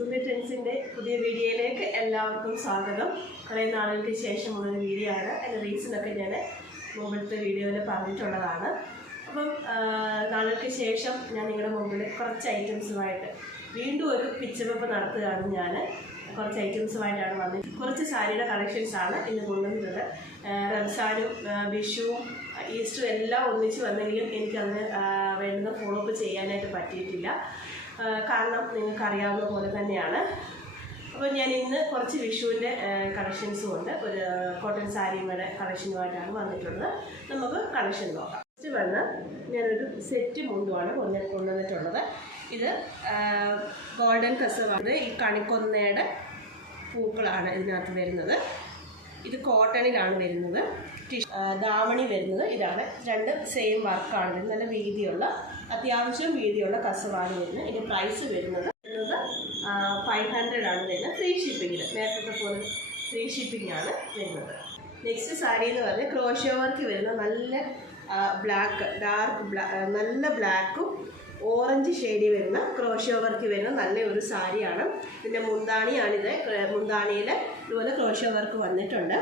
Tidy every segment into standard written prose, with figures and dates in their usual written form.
സുമി ട്രെൻഡ്സിൻ്റെ പുതിയ വീഡിയോയിലേക്ക് എല്ലാവർക്കും സ്വാഗതം. കുറേ നാളുകൾക്ക് ശേഷമുള്ളൊരു വീഡിയോ ആണ്. അതിൻ്റെ റീസണൊക്കെ ഞാൻ മുമ്പിലത്തെ വീഡിയോയിൽ പറഞ്ഞിട്ടുള്ളതാണ്. അപ്പം നാളുകൾക്ക് ശേഷം ഞാൻ നിങ്ങളുടെ മുമ്പിൽ കുറച്ച് ഐറ്റംസുമായിട്ട് വീണ്ടും ഒരു പിച്ചവെപ്പ് നടത്തുകയാണ്. ഞാൻ കുറച്ച് ഐറ്റംസുമായിട്ടാണ് വന്നത്. കുറച്ച് സാരിയുടെ കളക്ഷൻസാണ് ഇന്ന് കൊണ്ടുവന്നിട്ടുള്ളത്. റംസാനും വിഷുവും ഈസ്റ്ററും എല്ലാം ഒന്നിച്ച് വന്നെങ്കിലും എനിക്കതിന് വേണ്ടുന്ന ഫോളോ അപ്പ് ചെയ്യാനായിട്ട് പറ്റിയിട്ടില്ല. കാരണം നിങ്ങൾക്കറിയാവുന്ന പോലെ തന്നെയാണ്. അപ്പോൾ ഞാൻ ഇന്ന് കുറച്ച് വിഷുവിൻ്റെ കളക്ഷൻസും ഉണ്ട്. ഒരു കോട്ടൺ സാരിയുടെ കളക്ഷനുമായിട്ടാണ് വന്നിട്ടുള്ളത്. നമുക്ക് കളക്ഷൻ നോക്കാം. ഫസ്റ്റ് വന്ന് ഞാനൊരു സെറ്റ് മുണ്ടുമാണ് കൊണ്ടുവന്നിട്ടുള്ളത്. ഇത് ഗോൾഡൻ കസവാണ്. ഈ കണിക്കൊന്നയുടെ പൂക്കളാണ് ഇതിനകത്ത് വരുന്നത്. ഇത് കോട്ടണിലാണ് വരുന്നത്. ദാവണി വരുന്നത് ഇതാണ്. രണ്ട് സെയിം വർക്കാണ് വരുന്നത്. നല്ല വീതിയുള്ള, അത്യാവശ്യം വീതിയുള്ള കസവാണ് വരുന്നത്. ഇതിൻ്റെ പ്രൈസ് വരുന്നത് 500 ആണ് വരുന്നത്. ഫ്രീ ഷിപ്പിങ്ങിൽ, നേരത്തെ പോലെ ഫ്രീ ഷിപ്പിംഗ് ആണ് വരുന്നത്. നെക്സ്റ്റ് സാരി എന്ന് പറഞ്ഞാൽ ക്രോഷ്യോ വർക്ക് വരുന്ന നല്ല ബ്ലാക്ക്, നല്ല ബ്ലാക്കും ഓറഞ്ച് ഷെയ്ഡി വരുന്ന ക്രോഷ്യോ വർക്ക് വരുന്ന നല്ല ഒരു സാരിയാണ്. ഇതിൻ്റെ മുന്താണിയാണിത്. മുന്താണിയിൽ ഇതുപോലെ ക്രോഷ്യോ വർക്ക് വന്നിട്ടുണ്ട്.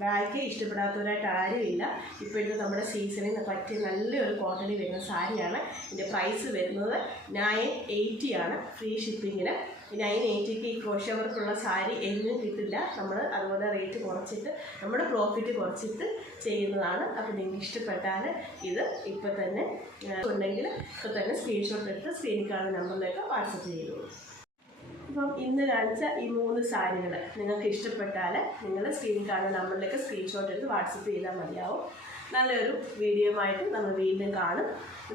ബാഗ് ഇഷ്ടപ്പെടാത്തവരായിട്ട് ആരുമില്ല. ഇപ്പോഴത്തെ നമ്മുടെ സീസണിന് പറ്റിയ നല്ലൊരു ക്വാളിറ്റി വരുന്ന സാരിയാണ്. ഇതിൻ്റെ പ്രൈസ് വരുന്നത് 980 ആണ് ഫ്രീ ഷിപ്പിങ്ങിൽ. 980ക്ക് ഈ ക്രോഷ്യോ വർക്കുള്ള സാരി എങ്ങും കിട്ടില്ല. നമ്മൾ അതുപോലെ റേറ്റ് കുറച്ചിട്ട്, നമ്മുടെ പ്രോഫിറ്റ് കുറച്ചിട്ട് ചെയ്യുന്നതാണ്. അപ്പോൾ നിങ്ങൾക്ക് ഇഷ്ടപ്പെട്ടാൽ ഇത് ഇപ്പോൾ തന്നെ ഉണ്ടെങ്കിൽ ഇപ്പോൾ തന്നെ സ്ക്രീൻഷോട്ട് എടുത്ത് സ്ക്രീനിൽ കാണുന്ന നമ്പറിലേക്ക് വാട്സപ്പ് ചെയ്തോളൂ. അപ്പം ഇന്ന് കാണിച്ച ഈ 3 സാരികൾ നിങ്ങൾക്ക് ഇഷ്ടപ്പെട്ടാൽ നിങ്ങൾ സ്ക്രീനിൽ കാണുന്ന നമ്പറിലേക്ക് സ്ക്രീൻഷോട്ട് എടുത്ത് വാട്സപ്പ് ചെയ്താൽ മതിയാവും. നല്ലൊരു വീഡിയോയുമായിട്ട് നമ്മൾ വീണ്ടും കാണും.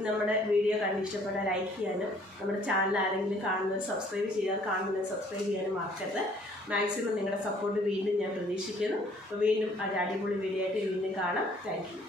നമ്മുടെ വീഡിയോ കണ്ട് ഇഷ്ടപ്പെട്ടാൽ ലൈക്ക് ചെയ്യാനും, നമ്മുടെ ചാനൽ ആരെങ്കിലും കാണുന്നത് സബ്സ്ക്രൈബ് ചെയ്യാനും മറക്കരുത്. മാക്സിമം നിങ്ങളുടെ സപ്പോർട്ട് വീണ്ടും ഞാൻ പ്രതീക്ഷിക്കുന്നു. അപ്പോൾ വീണ്ടും അടിപൊളി വീഡിയോ ആയിട്ട് വീണ്ടും കാണാം. Thank you.